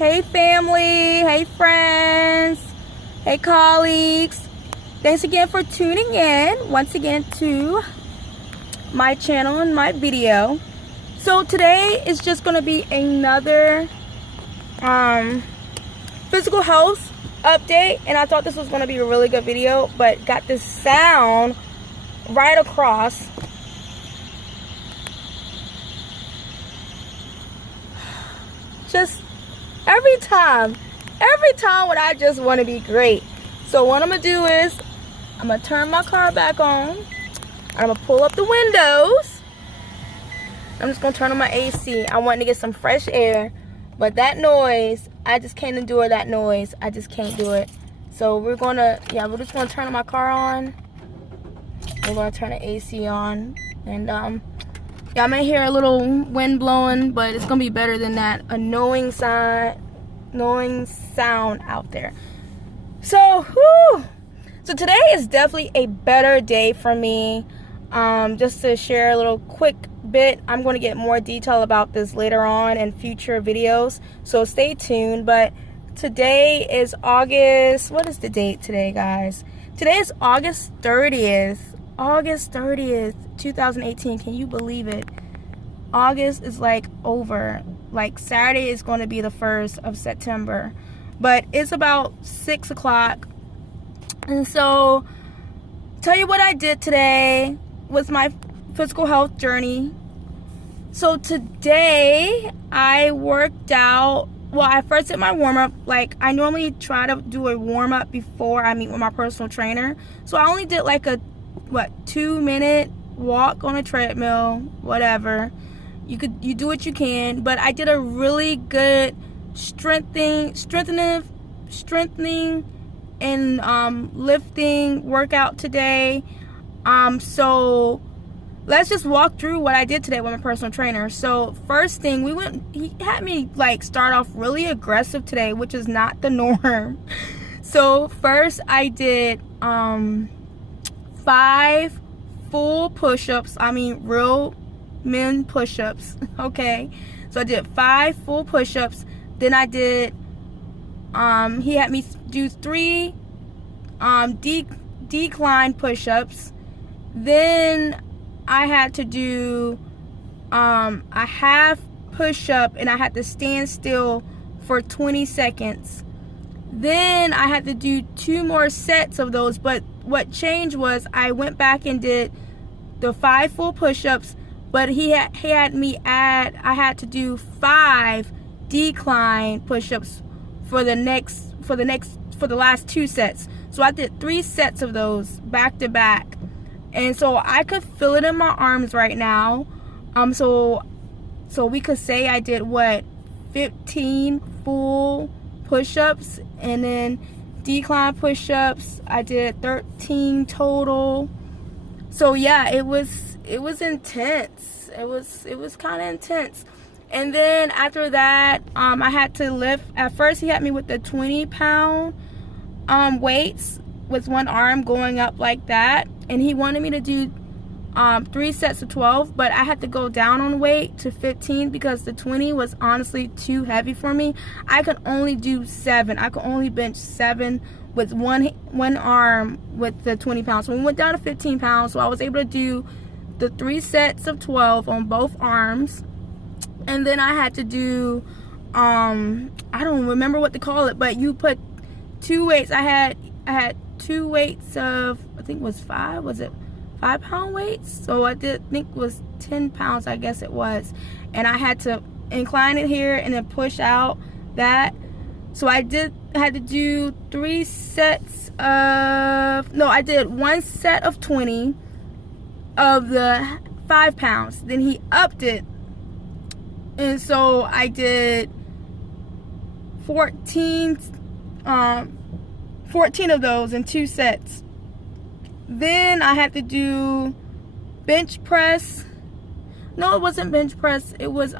Hey family, hey friends, hey colleagues. Thanks again for tuning in once again to my channel and my video. So today is just going to be another physical health update, and I thought this was going to be a really good video, but got this sound right across. Just every time when I just want to be great. So what I'm gonna do is I'm gonna turn my car back on. I'm gonna pull up the windows. I'm just gonna turn on my AC. I want to get some fresh air, but that noise, I just can't endure that noise. I just can't do it. So we're just gonna turn my car on. We're gonna turn the AC on, and yeah, I may hear a little wind blowing, but it's gonna be better than that annoying sound out there. So, so today is definitely a better day for me. Just to share a little quick bit, I'm going to get more detail about this later on in future videos, so stay tuned. But today is August, what is the date today, guys? Today is August 30th. August 30th, 2018. Can you believe it? August is like over. Like Saturday is going to be the 1st of September. But it's about 6 o'clock. And so, tell you what I did today with my physical health journey. So today, I worked out. Well, I first did my warm-up. Like, I normally try to do a warm-up before I meet with my personal trainer. So I only did like a 2-minute walk on a treadmill, whatever. You do what you can, but I did a really good strengthening and lifting workout today. So let's just walk through what I did today with my personal trainer. So first thing, he had me like start off really aggressive today, which is not the norm. So first I did 5 full push-ups. I mean real men push-ups. Okay, so I did 5 full push-ups. Then I did he had me do 3 decline push-ups. Then I had to do a half push-up, and I had to stand still for 20 seconds. Then I had to do 2 more sets of those, but what changed was I went back and did the 5 full push-ups, but he had me add, I had to do 5 decline push-ups for the last 2 sets. So I did 3 sets of those back to back, and so I could feel it in my arms right now. So we could say I did 15 full push-ups, and then decline push-ups I did 13 total. So yeah, it was intense. It was kind of intense. And then after that, I had to lift. At first he had me with the 20-pound weights with one arm going up like that, and he wanted me to do 3 sets of 12, but I had to go down on weight to 15 because the 20 was honestly too heavy for me. I could only do 7. I could only bench 7 with one arm with the 20 pounds. So we went down to 15 pounds, so I was able to do the 3 sets of 12 on both arms. And then I had to do I don't remember what to call it, but you put 2 weights. I had 2 weights of, I think it was 5, was it 5-pound weights? So I think it was 10 pounds, I guess it was. And I had to incline it here and then push out that. So I had to do 3 sets of, no, I did 1 set of 20 of the 5 pounds. Then he upped it, and so I did 14 of those in 2 sets. Then I had to do bench press. No, it wasn't bench press. It was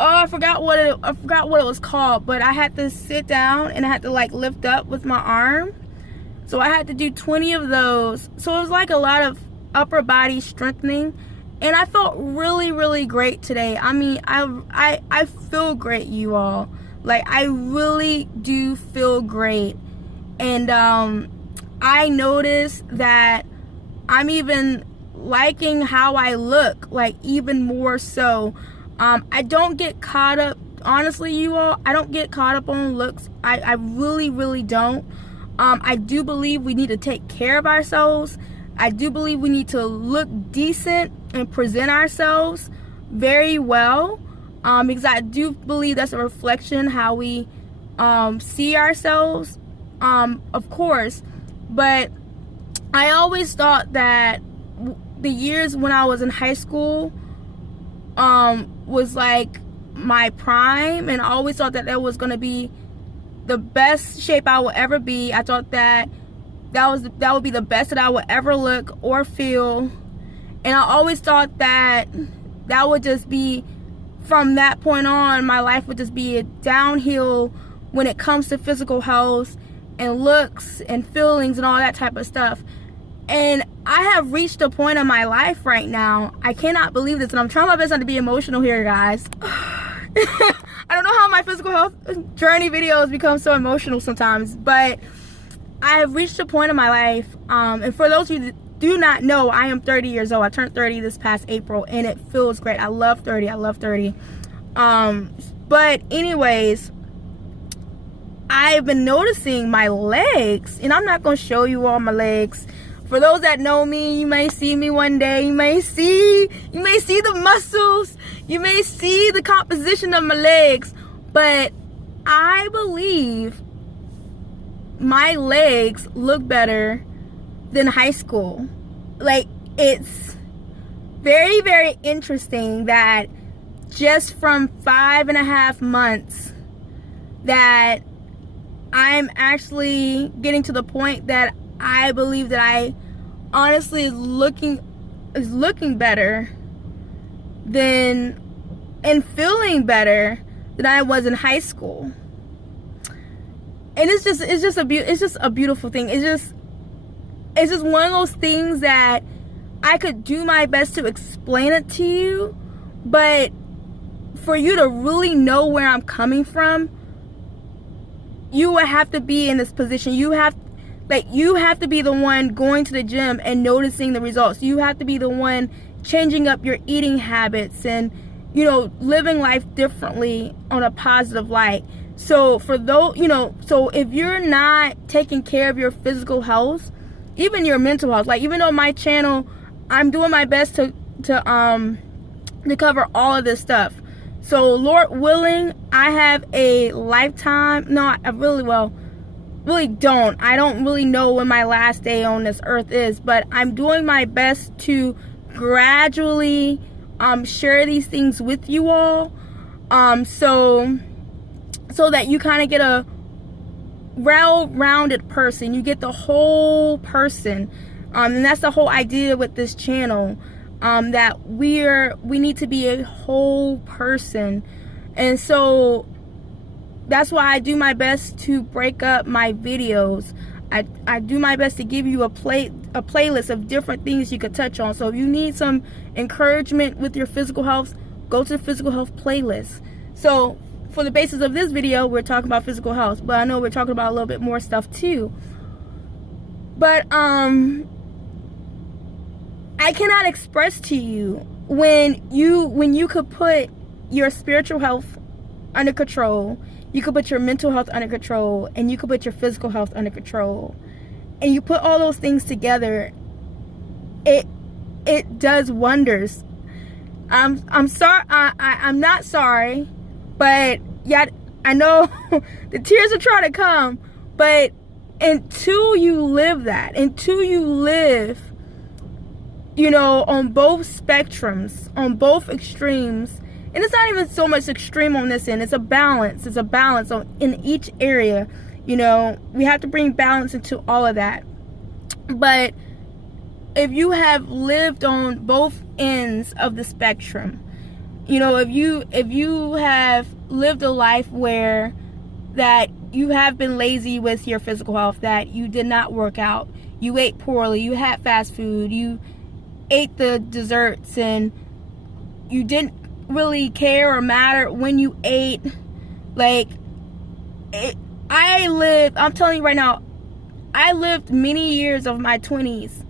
I forgot what it was called, but I had to sit down and I had to like lift up with my arm. So I had to do 20 of those. So it was like a lot of upper body strengthening. And I felt really, really great today. I mean, I feel great, you all. Like, I really do feel great. And I noticed that I'm even liking how I look, like, even more so. I don't get caught up, honestly, you all, I don't get caught up on looks. I really, really don't. I do believe we need to take care of ourselves. I do believe we need to look decent and present ourselves very well, because I do believe that's a reflection how we see ourselves, of course. But I always thought that the years when I was in high school was like my prime, and I always thought that that was going to be the best shape I would ever be. I thought that would be the best that I would ever look or feel. And I always thought that would just be, from that point on, my life would just be a downhill when it comes to physical health and looks and feelings and all that type of stuff. And I have reached a point in my life right now, I cannot believe this, and I'm trying my best not to be emotional here, guys. I don't know how my physical health journey videos become so emotional sometimes, but I have reached a point in my life, and for those of you that do not know, I am 30 years old. I turned 30 this past April, and it feels great. I love 30. I love 30. But anyways, I've been noticing my legs, and I'm not going to show you all my legs. For those that know me, you may see me one day. You may see the muscles. You may see the composition of my legs. But I believe my legs look better than high school. Like, it's very, very interesting that just from 5.5 months that I'm actually getting to the point that I believe that I honestly is looking better than, and feeling better than I was in high school. And it's just a beautiful thing. It's just one of those things that I could do my best to explain it to you, but for you to really know where I'm coming from, you would have to be in this position. You have to be the one going to the gym and noticing the results. You have to be the one changing up your eating habits and, living life differently on a positive light. So for those, so if you're not taking care of your physical health, even your mental health, like, even though my channel, I'm doing my best to cover all of this stuff. So Lord willing, I have a lifetime, I don't really know when my last day on this earth is, but I'm doing my best to gradually share these things with you all, so that you kind of get a well-rounded person. You get the whole person, and that's the whole idea with this channel, that we need to be a whole person. And so that's why I do my best to break up my videos. I do my best to give you a playlist of different things you could touch on. So if you need some encouragement with your physical health, go to the physical health playlist. So for the basis of this video, we're talking about physical health, but I know we're talking about a little bit more stuff too. But I cannot express to you when you could put your spiritual health under control, you could put your mental health under control, and you could put your physical health under control, and you put all those things together, it does wonders. I'm sorry, I'm not sorry, but yeah, I know the tears are trying to come, but until you live that, until you live, on both spectrums, on both extremes, and it's not even so much extreme on this end, it's a balance in each area. We have to bring balance into all of that. But if you have lived on both ends of the spectrum, if you have lived a life where that you have been lazy with your physical health, that you did not work out, you ate poorly, you had fast food, you ate the desserts and you didn't really care or matter when you ate. Like, I'm telling you right now, I lived many years of my 20s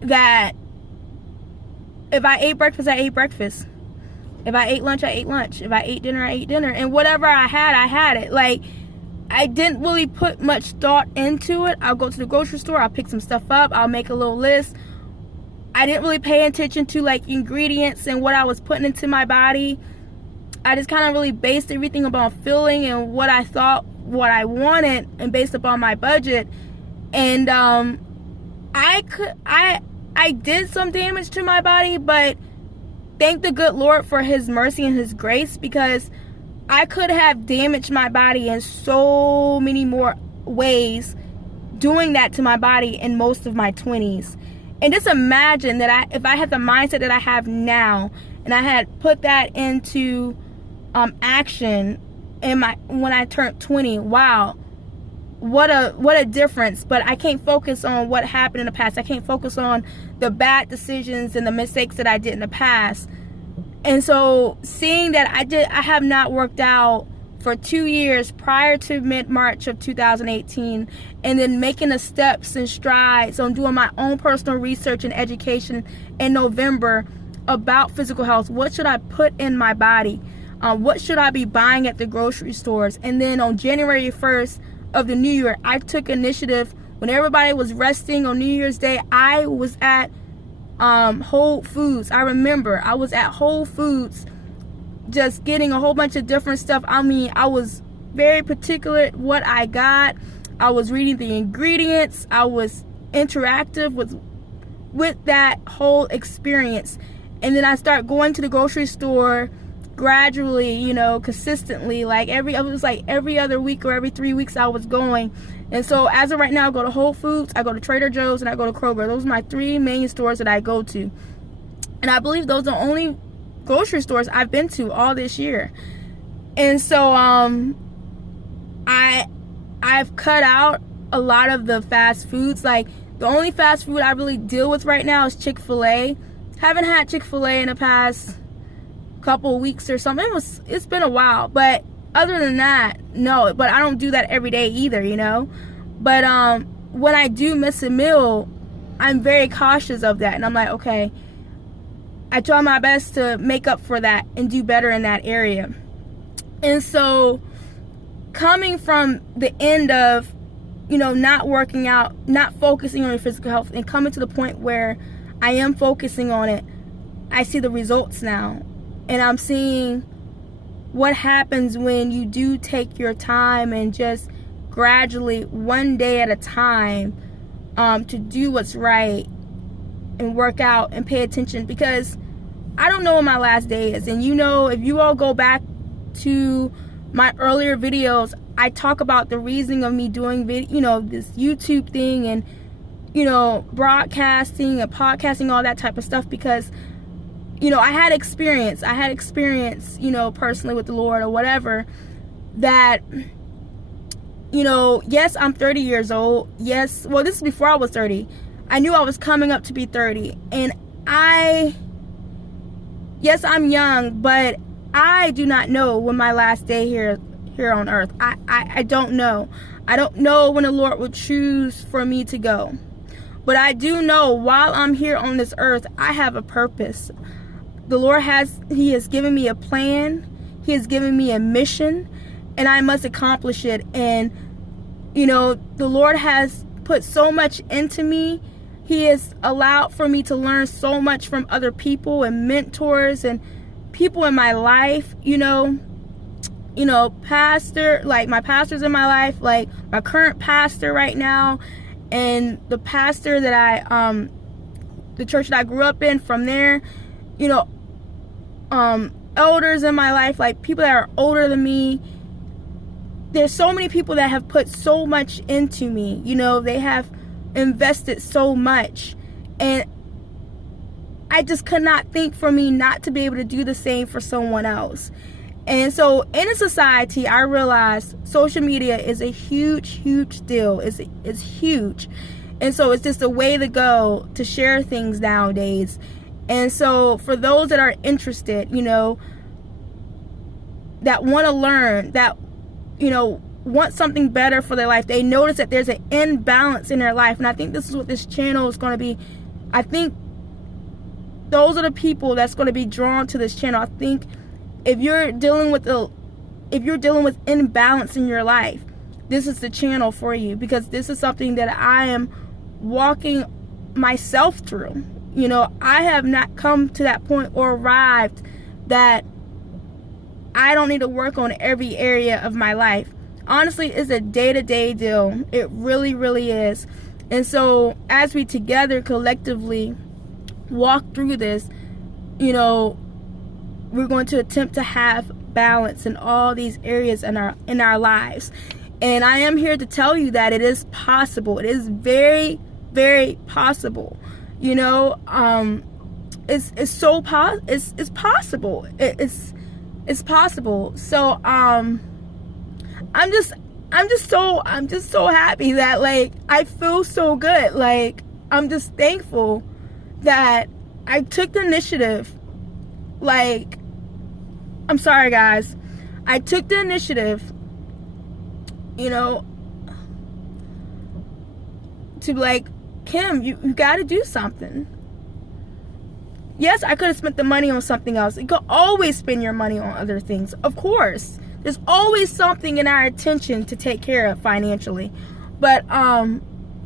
that if I ate breakfast, I ate breakfast. If I ate lunch, I ate lunch. If I ate dinner, I ate dinner. And whatever I had it. Like, I didn't really put much thought into it. I'll go to the grocery store, I'll pick some stuff up, I'll make a little list. I didn't really pay attention to like ingredients and what I was putting into my body. I just kind of really based everything upon feeling and what I thought, what I wanted, and based upon my budget. And I did some damage to my body, but thank the good Lord for his mercy and his grace, because I could have damaged my body in so many more ways doing that to my body in most of my 20s. And just imagine that if I had the mindset that I have now, and I had put that into action when I turned 20, wow, what a difference. But I can't focus on what happened in the past. I can't focus on the bad decisions and the mistakes that I did in the past. And so seeing that I have not worked out for 2 years prior to mid-March of 2018, and then making the steps and strides on doing my own personal research and education in November about physical health. What should I put in my body? What should I be buying at the grocery stores? And then on January 1st of the new year, I took initiative. When everybody was resting on New Year's Day, I was at Whole Foods. I remember I was at Whole Foods just getting a whole bunch of different stuff. I mean, I was very particular what I got. I was reading the ingredients. I was interactive with that whole experience. And then I start going to the grocery store gradually, consistently. Like it was like every other week or every 3 weeks I was going. And so as of right now, I go to Whole Foods, I go to Trader Joe's, and I go to Kroger. Those are my 3 main stores that I go to. And I believe those are the only grocery stores I've been to all this year. And so I've cut out a lot of the fast foods. Like, the only fast food I really deal with right now is Chick-fil-A. Haven't had Chick-fil-A in the past couple of weeks or something. It's been a while, but other than that, no. But I don't do that every day either, But when I do miss a meal, I'm very cautious of that, and I'm like, okay, I try my best to make up for that and do better in that area. And so coming from the end of not working out, not focusing on your physical health, and coming to the point where I am focusing on it, I see the results now. And I'm seeing what happens when you do take your time and just gradually, one day at a time, to do what's right and work out and pay attention. Because I don't know when my last day is. And if you all go back to my earlier videos, I talk about the reason of me doing this YouTube thing and broadcasting and podcasting, all that type of stuff, because I had experience, personally with the Lord or whatever, that, yes, I'm 30 years old. Yes, well, this is before I was 30. I knew I was coming up to be 30. And yes, I'm young, but I do not know when my last day here on earth. I don't know. I don't know when the Lord will choose for me to go. But I do know while I'm here on this earth, I have a purpose. The Lord He has given me a plan. He has given me a mission, and I must accomplish it. And, the Lord has put so much into me. He has allowed for me to learn so much from other people and mentors and people in my life, pastor, like my pastors in my life, like my current pastor right now, and the pastor that the church that I grew up in. From there, elders in my life, like people that are older than me. There's so many people that have put so much into me. They have invested so much, and I just could not think for me not to be able to do the same for someone else. And so in a society, I realized social media is a huge deal. It's huge. And so it's just a way to go to share things nowadays. And so for those that are interested, you know, that want to learn, that, you know, want something better for their life, they notice that there's an imbalance in their life. And I think this is what this channel is going to be. I think those are the people that's going to be drawn to this channel. I think if you're dealing with imbalance in your life, this is the channel for you, because this is something that I am walking myself through. You know, I have not come to that point or arrived that I don't need to work on every area of my life. Honestly, it's a day-to-day deal. It really, really is. And so as we together collectively walk through this, you know, we're going to attempt to have balance in all these areas in our lives. And I am here to tell you that it is possible. It is very, very possible. You know, it's possible. It's possible. So I'm just so happy that, like, I feel so good. Like, I'm just thankful that I took the initiative. Like, I'm sorry, guys. I took the initiative, you know, to be like, Kim, you got to do something. Yes, I could have spent the money on something else. You could always spend your money on other things. Of course. There's always something in our attention to take care of financially. But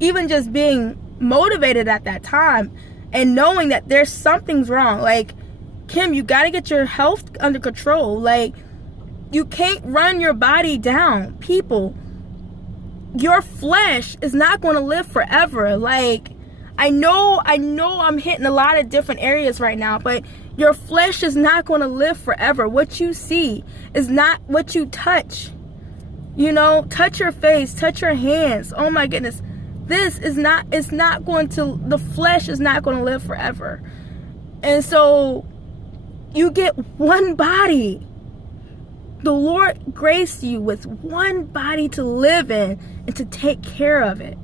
even just being motivated at that time and knowing that there's something's wrong. Like, Kim, you got to get your health under control. Like, you can't run your body down. People, your flesh is not going to live forever. Like, I know I'm hitting a lot of different areas right now, but your flesh is not going to live forever. What you see is not what you touch. You know, touch your face, touch your hands. Oh my goodness. The flesh is not going to live forever. And so you get one body. The Lord graced you with one body to live in and to take care of it.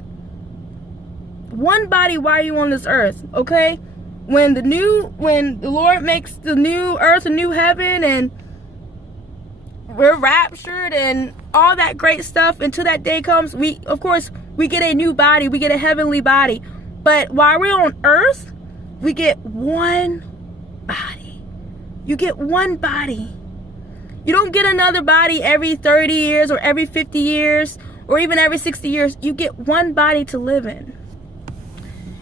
One body while you're on this earth, okay? When the Lord makes the new earth a new heaven and we're raptured and all that great stuff, until that day comes, we get a new body, we get a heavenly body. But while we're on earth, we get one body. You get one body. You don't get another body every 30 years or every 50 years or even every 60 years. You get one body to live in.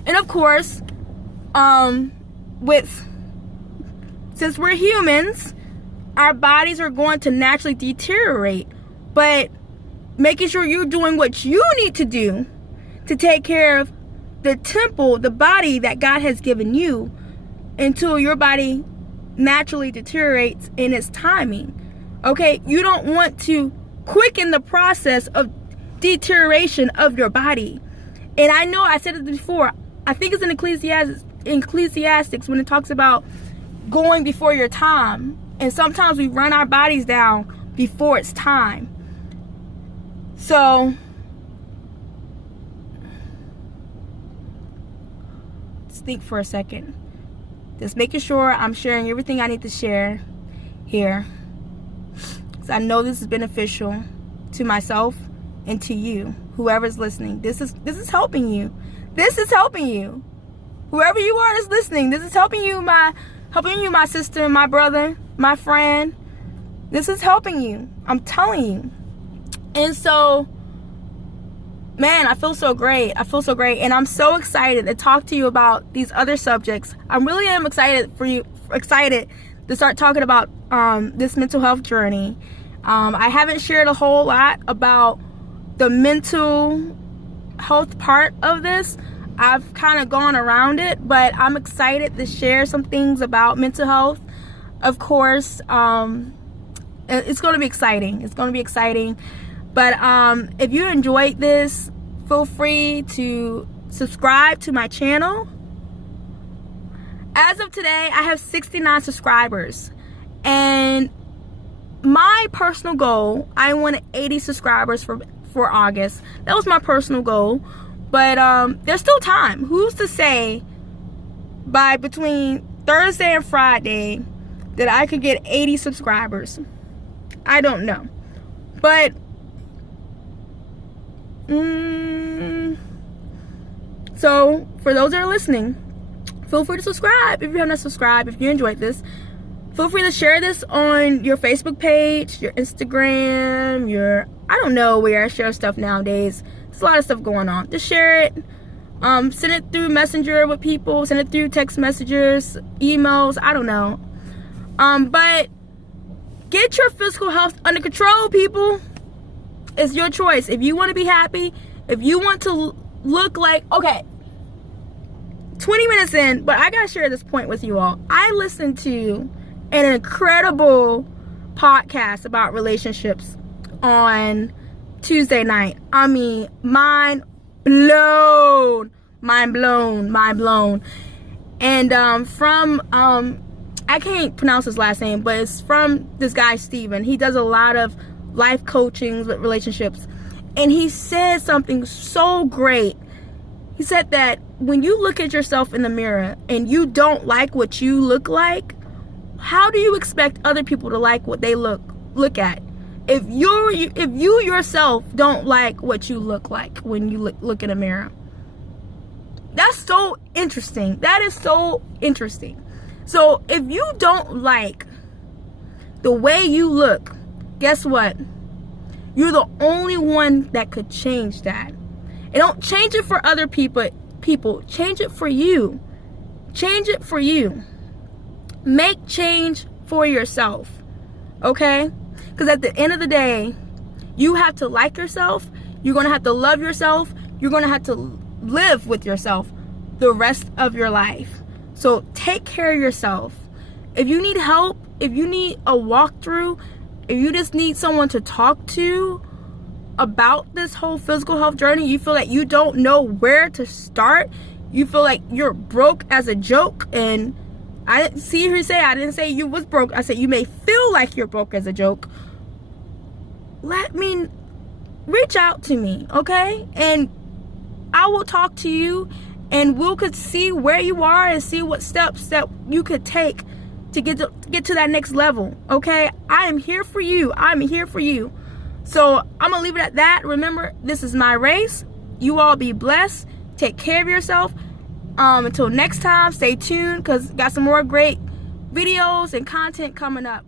And of course, since we're humans, our bodies are going to naturally deteriorate. But making sure you're doing what you need to do to take care of the temple, the body that God has given you, until your body naturally deteriorates in its timing. Okay, you don't want to quicken the process of deterioration of your body. And I know I said it before. I think it's in Ecclesiastics when it talks about going before your time. And sometimes we run our bodies down before it's time. So just think for a second. Just making sure I'm sharing everything I need to share here. Because I know this is beneficial to myself and to you, whoever's listening. This is helping you. This is helping you. Whoever you are that's listening, this is helping you, my sister, my brother, my friend. This is helping you. I'm telling you. And so, man, I feel so great. And I'm so excited to talk to you about these other subjects. I really am excited to start talking about this mental health journey. I haven't shared a whole lot about the mental health part of this. I've kind of gone around it, but I'm excited to share some things about mental health. Of course, it's going to be exciting. But if you enjoyed this, feel free to subscribe to my channel. As of today, I have 69 subscribers. And my personal goal, I wanted 80 subscribers for August. That was my personal goal. But there's still time. Who's to say by between Thursday and Friday that I could get 80 subscribers? I don't know. But so for those that are listening, feel free to subscribe if you have not subscribed. If you enjoyed this, feel free to share this on your Facebook page, your Instagram, I don't know where I share stuff nowadays. There's a lot of stuff going on. Just share it. Send it through Messenger with people. Send it through text messages, emails. I don't know. But get your physical health under control, people. It's your choice. If you want to be happy, if you want to look like, okay, 20 minutes in, but I gotta share this point with you all. I listened to an incredible podcast about relationships on Tuesday night. I mean, mind blown. And from I can't pronounce his last name, but it's from this guy Steven. He does a lot of life coaching with relationships, and he said something so great. He said that when you look at yourself in the mirror and you don't like what you look like, how do you expect other people to like what they look at? If you yourself don't like what you look like when you look in a mirror. That's so interesting. That is so interesting. So if you don't like the way you look, guess what? You're the only one that could change that. And don't change it for other people. Change it for you. Change it for you. Make change for yourself. Okay? Because at the end of the day, you have to like yourself. You're going to have to love yourself. You're going to have to live with yourself the rest of your life. So take care of yourself. If you need help, if you need a walkthrough, if you just need someone to talk to about this whole physical health journey, you feel like you don't know where to start, you feel like you're broke as a joke, and I didn't see her say, I didn't say you was broke, I said you may feel like you're broke as a joke, reach out to me, okay? And I will talk to you, and we could see where you are and see what steps that you could take to get to that next level, okay? I am here for you. I'm here for you. So I'm going to leave it at that. Remember, this is my race. You all be blessed. Take care of yourself. Until next time, stay tuned because got some more great videos and content coming up.